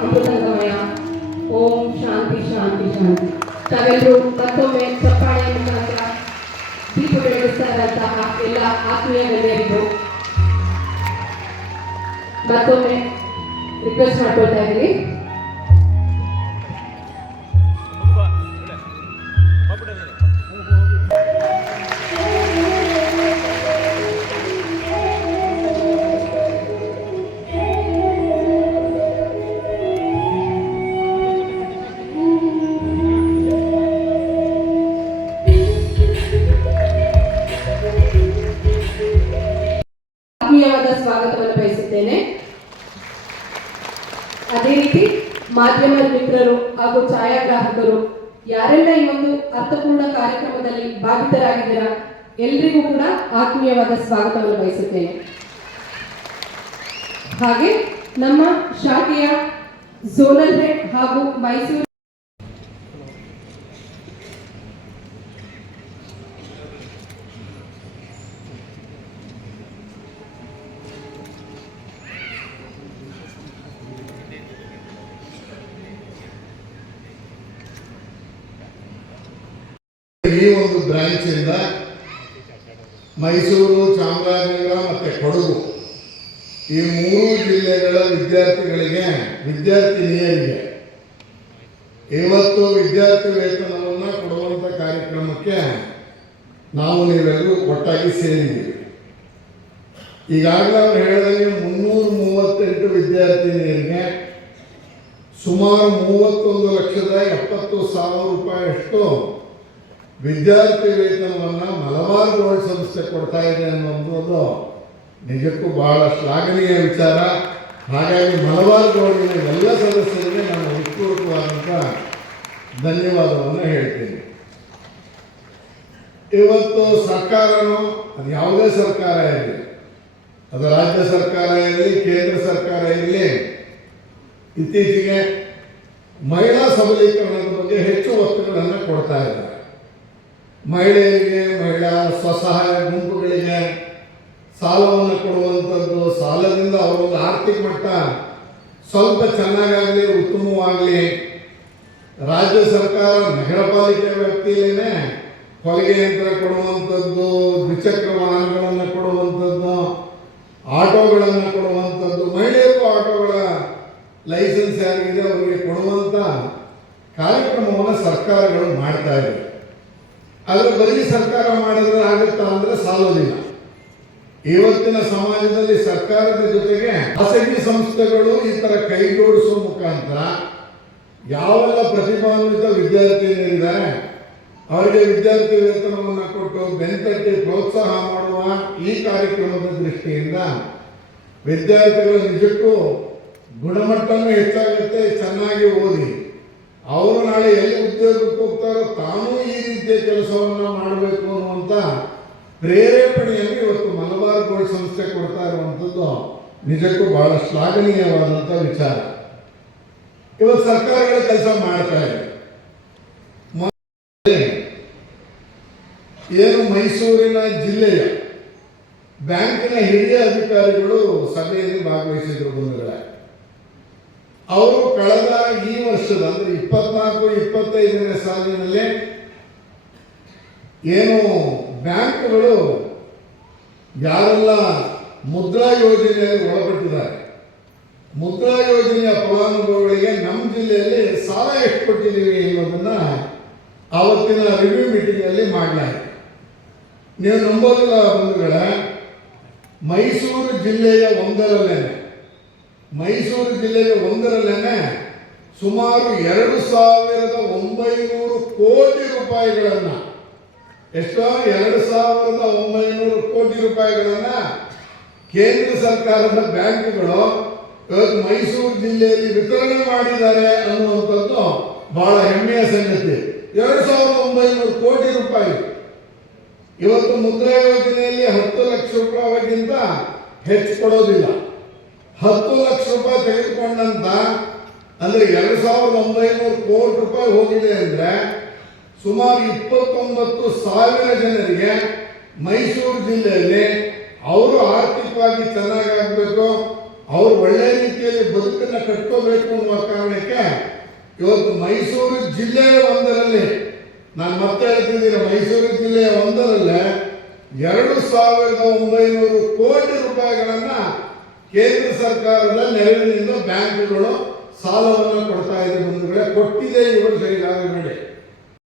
ಅಮೃತಗಮಯ ಓಂ ಶಾಂತಿ ಶಾಂತಿ ಶಾಂತಿ. ತಾವೆಲ್ಲರೂ ಮತ್ತೊಮ್ಮೆ ಚಪ್ಪಾಳೆ ಮುಖಾಂತರ ದೀಪ ಬೆಳಗಿಸ್ತಾ ಇದ್ದಂತಹ ಎಲ್ಲ ಆತ್ಮೀಯ ಗಣ್ಯರಿಗೂ ಮತ್ತೊಮ್ಮೆ ರಿಕ್ವೆಸ್ಟ್ ಮಾಡ್ಕೊಳ್ತಾ ಇದ್ದೀವಿ ಆತ್ಮೀಯವಾದ ಸ್ವಾಗತವನ್ನು ಬಯಸುತ್ತೇನೆ. ಅದೇ ರೀತಿ ಮಾಧ್ಯಮ ಮಿತ್ರರು ಹಾಗೂ ಛಾಯಾಗ್ರಾಹಕರು ಯಾರೆಲ್ಲ ಈ ಒಂದು ಅರ್ಥಪೂರ್ಣ ಕಾರ್ಯಕ್ರಮದಲ್ಲಿ ಬಾಧಿತರಾಗಿದ್ದೀರಾ ಎಲ್ರಿಗೂ ಕೂಡ ಆತ್ಮೀಯವಾದ ಸ್ವಾಗತವನ್ನು ಬಯಸುತ್ತೇನೆ. ಹಾಗೆ ನಮ್ಮ ಶಾಖೆಯ ಝೋನಲ್ ಹೆಡ್ ಹಾಗೂ ಮೈಸೂರು ಈ ಒಂದು ಬ್ರಾಂಚ್ ಇಂದ ಮೈಸೂರು, ಚಾಮರಾಜನಗರ ಮತ್ತೆ ಕೊಡಗು ಈ ಮೂರು ಜಿಲ್ಲೆಗಳ ವಿದ್ಯಾರ್ಥಿಗಳಿಗೆ ವಿದ್ಯಾರ್ಥಿನಿಯರಿಗೆ ಇವತ್ತು ವಿದ್ಯಾರ್ಥಿ ವೇತನವನ್ನು ಕೊಡುವಂಥ ಕಾರ್ಯಕ್ರಮಕ್ಕೆ ನಾವು ನೀವೆಲ್ಲರೂ ಒಟ್ಟಾಗಿ ಸೇರಿದ್ದೀವಿ. ಈಗಾಗಲೇ ಅವ್ರು ಹೇಳಿದಂಗೆ ಮುನ್ನೂರ ಮೂವತ್ತೆಂಟು ವಿದ್ಯಾರ್ಥಿನಿಯರಿಗೆ ಸುಮಾರು ಮೂವತ್ತೊಂದು ಲಕ್ಷದ ಎಪ್ಪತ್ತು ಸಾವಿರ ರೂಪಾಯಿಯಷ್ಟು ವಿದ್ಯಾರ್ಥಿ ವೇತನವನ್ನು ಮಲಬಾರ್ ಗೋಲ್ಡ್ ಸಂಸ್ಥೆ ಕೊಡ್ತಾ ಇದೆ ಅನ್ನೋದು ನಿಜಕ್ಕೂ ಬಹಳ ಶ್ಲಾಘನೀಯ ವಿಚಾರ. ಹಾಗಾಗಿ ಮಲಬಾರ್ ಗೋಲ್ಡಿನ ಎಲ್ಲ ಸದಸ್ಯರಿಗೆ ನಾನು ಹೃತ್ಪೂರ್ವಕವಾದಂಥ ಧನ್ಯವಾದವನ್ನು ಹೇಳ್ತೀನಿ. ಇವತ್ತು ಸರ್ಕಾರನು, ಅದು ಯಾವುದೇ ಸರ್ಕಾರ ಇರಲಿ, ಅದು ರಾಜ್ಯ ಸರ್ಕಾರ ಇರಲಿ, ಕೇಂದ್ರ ಸರ್ಕಾರ ಇರಲಿ, ಇತ್ತೀಚೆಗೆ ಮಹಿಳಾ ಸಬಲೀಕರಣದ ಬಗ್ಗೆ ಹೆಚ್ಚು ಒತ್ತುಗಳನ್ನು ಕೊಡ್ತಾ ಇದ್ದಾರೆ. ಮಹಿಳೆಯರಿಗೆ ಮಹಿಳಾ ಸ್ವಸಹಾಯ ಗುಂಪುಗಳಿಗೆ ಸಾಲವನ್ನು ಕೊಡುವಂಥದ್ದು ಸಾಲದಿಂದ ಅವರೊಂದು ಆರ್ಥಿಕ ಮಟ್ಟ ಸ್ವಲ್ಪ ಚೆನ್ನಾಗಾಗಲಿ, ಉತ್ತಮವಾಗಲಿ, ರಾಜ್ಯ ಸರ್ಕಾರ ನಗರ ಪಾಲಿಕೆ ವ್ಯಾಪ್ತಿಯಲ್ಲೇ ಹೊಲಿಗೆ ಯಂತ್ರ ಕೊಡುವಂಥದ್ದು, ದ್ವಿಚಕ್ರ ವಾಹನಗಳನ್ನು ಕೊಡುವಂಥದ್ದು, ಆಟೋಗಳನ್ನು ಕೊಡುವಂಥದ್ದು, ಮಹಿಳೆಯರಿಗೂ ಆಟೋಗಳ ಲೈಸೆನ್ಸ್ ಯಾರಿಗಿದೆ, ಅವರಿಗೆ ಕೊಡುವಂಥ ಕಾರ್ಯಕ್ರಮವನ್ನು ಸರ್ಕಾರಗಳು ಮಾಡ್ತಾ ಇವೆ. ಆದರೆ ಬರೀ ಸರ್ಕಾರ ಮಾಡಿದ್ರೆ ಆಗುತ್ತಾ ಅಂದ್ರೆ ಸಾಲೋದಿಲ್ಲ ಇವತ್ತಿನ ಸಮಾಜದಲ್ಲಿ ಸರ್ಕಾರದ ಜೊತೆಗೆ ಖಾಸಗಿ ಸಂಸ್ಥೆಗಳು ಈ ತರ ಕೈಗೂಡಿಸುವ ಮುಖಾಂತರ ಯಾವೆಲ್ಲ ಪ್ರತಿಭಾನ್ವಿತ ವಿದ್ಯಾರ್ಥಿಗಳಿದ್ದಾರೆ ಅವರಿಗೆ ವಿದ್ಯಾರ್ಥಿ ವೇತನವನ್ನು ಕೊಟ್ಟು ಬೆನ್ತಟ್ಟಿ ಪ್ರೋತ್ಸಾಹ ಮಾಡುವ ಈ ಕಾರ್ಯಕ್ರಮದ ದೃಷ್ಟಿಯಿಂದ ವಿದ್ಯಾರ್ಥಿಗಳು ನಿಜಕ್ಕೂ ಗುಣಮಟ್ಟನೂ ಹೆಚ್ಚಾಗುತ್ತೆ, ಚೆನ್ನಾಗಿ ಓದಿ. ಅವರು ನಾಳೆ ಎಲ್ಲಿ ಉದ್ಯೋಗಕ್ಕೆ ಹೋಗ್ತಾರೋ ತಾನೂ ಈ ರೀತಿಯ ಕೆಲಸವನ್ನು ಮಾಡಬೇಕು ಅನ್ನುವಂಥ ಪ್ರೇರೇಪಣೆಯನ್ನು ಇವತ್ತು ಮಲಬಾರ್ ಗೋಲ್ಡ್ ಸಂಸ್ಥೆ ಕೊಡ್ತಾ ಇರುವಂಥದ್ದು ನಿಜಕ್ಕೂ ಬಹಳ ಶ್ಲಾಘನೀಯವಾದಂಥ ವಿಚಾರ. ಇವತ್ತು ಸರ್ಕಾರಗಳು ಕೆಲಸ ಮಾಡ್ತಾ ಇದೆ. ಏನು ಮೈಸೂರಿನ ಜಿಲ್ಲೆಯ ಬ್ಯಾಂಕಿನ ಹಿರಿಯ ಅಧಿಕಾರಿಗಳು ಸಭೆಯಲ್ಲಿ ಭಾಗವಹಿಸಿದ್ರು ಬಂಧುಗಳೇ. ಅವರು ಕಳೆದ ಈ ವರ್ಷದ ಅಂದ್ರೆ ಇಪ್ಪತ್ನಾಲ್ಕು, ಇಪ್ಪತ್ತೈದನೇ ಸಾಲಿನಲ್ಲಿ ಏನು ಬ್ಯಾಂಕ್ಗಳು ಯಾರೆಲ್ಲ ಮುದ್ರಾ ಯೋಜನೆಯಲ್ಲಿ ಒಳಪಟ್ಟಿದ್ದಾರೆ. ಮುದ್ರಾ ಯೋಜನೆಯ ಫಲಾನುಭವಿಗಳಿಗೆ ನಮ್ಮ ಜಿಲ್ಲೆಯಲ್ಲಿ ಸಾಲ ಎಷ್ಟು ಕೊಟ್ಟಿದ್ದೀವಿ ಅನ್ನೋದನ್ನ ಆವತ್ತಿನ ರಿವ್ಯೂ ಮೀಟಿಂಗಲ್ಲಿ ಮಾಡಲಾಯಿತು ನೀವು ನಂಬೋದಿಲ್ಲ ಬಂಧುಗಳ, ಮೈಸೂರು ಜಿಲ್ಲೆಯ ಒಂದರಲ್ಲೇನೆ ಮೈಸೂರು ಜಿಲ್ಲೆಯ ಒಂದರಲ್ಲೇನೆ ಸುಮಾರು ಎರಡು ಸಾವಿರದ ಒಂಬೈನೂರು ಕೋಟಿ ರೂಪಾಯಿಗಳನ್ನು. ಎಷ್ಟೋ? ಎರಡು ಸಾವಿರದ ಒಂಬೈನೂರು ಕೋಟಿ ರೂಪಾಯಿಗಳನ್ನು ಕೇಂದ್ರ ಸರ್ಕಾರದ ಬ್ಯಾಂಕ್ಗಳು ಇವತ್ತು ಮೈಸೂರು ಜಿಲ್ಲೆಯಲ್ಲಿ ವಿತರಣೆ ಮಾಡಿದ್ದಾರೆ ಅನ್ನುವಂಥದ್ದು ಬಹಳ ಹೆಮ್ಮೆಯ ಸಂಗತಿ. ಎರಡು ಸಾವಿರದ ಒಂಬೈನೂರು ಕೋಟಿ ರೂಪಾಯಿ. ಇವತ್ತು ಮುದ್ರಾ ಯೋಜನೆಯಲ್ಲಿ ಹತ್ತು ಲಕ್ಷ ರೂಪಾಯಿಗಿಂತ ಹೆಚ್ಚು ಕೊಡೋದಿಲ್ಲ. ಹತ್ತು ಲಕ್ಷ ರೂಪಾಯಿ ತೆಗೆದುಕೊಂಡಂತ, ಅಂದ್ರೆ ಎರಡು ಸಾವಿರದ ಒಂಬೈನೂರು ಕೋಟಿ ರೂಪಾಯಿ ಹೋಗಿದೆ ಅಂದ್ರೆ ಸುಮಾರು ಇಪ್ಪತ್ತೊಂಬತ್ತು ಸಾವಿರ ಜನರಿಗೆ ಮೈಸೂರು ಜಿಲ್ಲೆಯಲ್ಲಿ ಅವರು ಆರ್ಥಿಕವಾಗಿ ಚೆನ್ನಾಗಾಗಬೇಕು ಅವರು ಒಳ್ಳೆ ರೀತಿಯಲ್ಲಿ ಬದುಕನ್ನು ಕಟ್ಕೋಬೇಕು ಅನ್ನುವ ಕಾರಣಕ್ಕೆ ಇವತ್ತು ಮೈಸೂರು ಜಿಲ್ಲೆಯ ಒಂದರಲ್ಲಿ, ನಾನು ಮತ್ತೆ ಹೇಳ್ತಿದ್ದೀನಿ ಮೈಸೂರು ಜಿಲ್ಲೆಯ ಒಂದರಲ್ಲೇ ಎರಡು ಸಾವಿರದ ಒಂಬೈನೂರು ಕೋಟಿ ರೂಪಾಯಿಗಳನ್ನ ಕೇಂದ್ರ ಸರ್ಕಾರದ ನೆರವಿನಿಂದ ಬ್ಯಾಂಕ್ಗಳು ಸಾಲವನ್ನು ಕೊಡ್ತಾ ಇದೆ ಬಂಧುಗಳೇ ಕೊಟ್ಟಿದೆ ಇವರು ವರ್ಷ ಈಗಾಗಲೇ